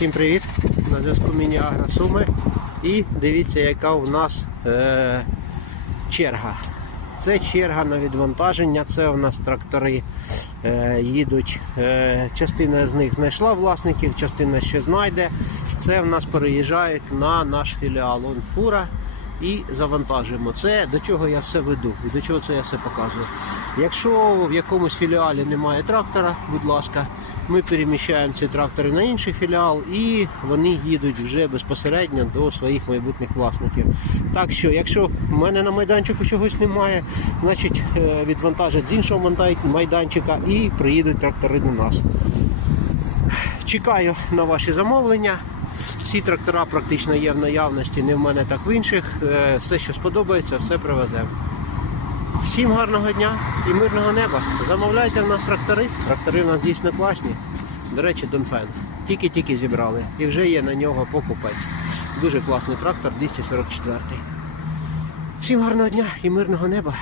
Всім привіт! На зв'язку Міні-Агро Суми. І дивіться, яка у нас е, черга. Це черга на відвантаження. Це у нас трактори е, їдуть. Е, частина з них знайшла власників, частина ще знайде. Це в нас переїжджають на наш філіал Он фура і завантажуємо. Це до чого я все веду і до чого це я все показую. Якщо в якомусь філіалі немає трактора, будь ласка, ми переміщаємо ці трактори на інший філіал і вони їдуть вже безпосередньо до своїх майбутніх власників. Так що, якщо в мене на майданчику чогось немає, значить е, відвантажать з іншого майданчика і приїдуть трактори до нас. Чекаю на ваші замовлення. Всі трактора практично є в наявності, не в мене, так в інших. Е, Все, що сподобається, все привеземо. Всім гарного дня і мирного неба. Замовляйте в нас трактори. Трактори в нас дійсно класні. До речі, Донфен. Тільки-тільки зібрали. І вже є на нього покупець. Дуже класний трактор 244. Всім гарного дня і мирного неба.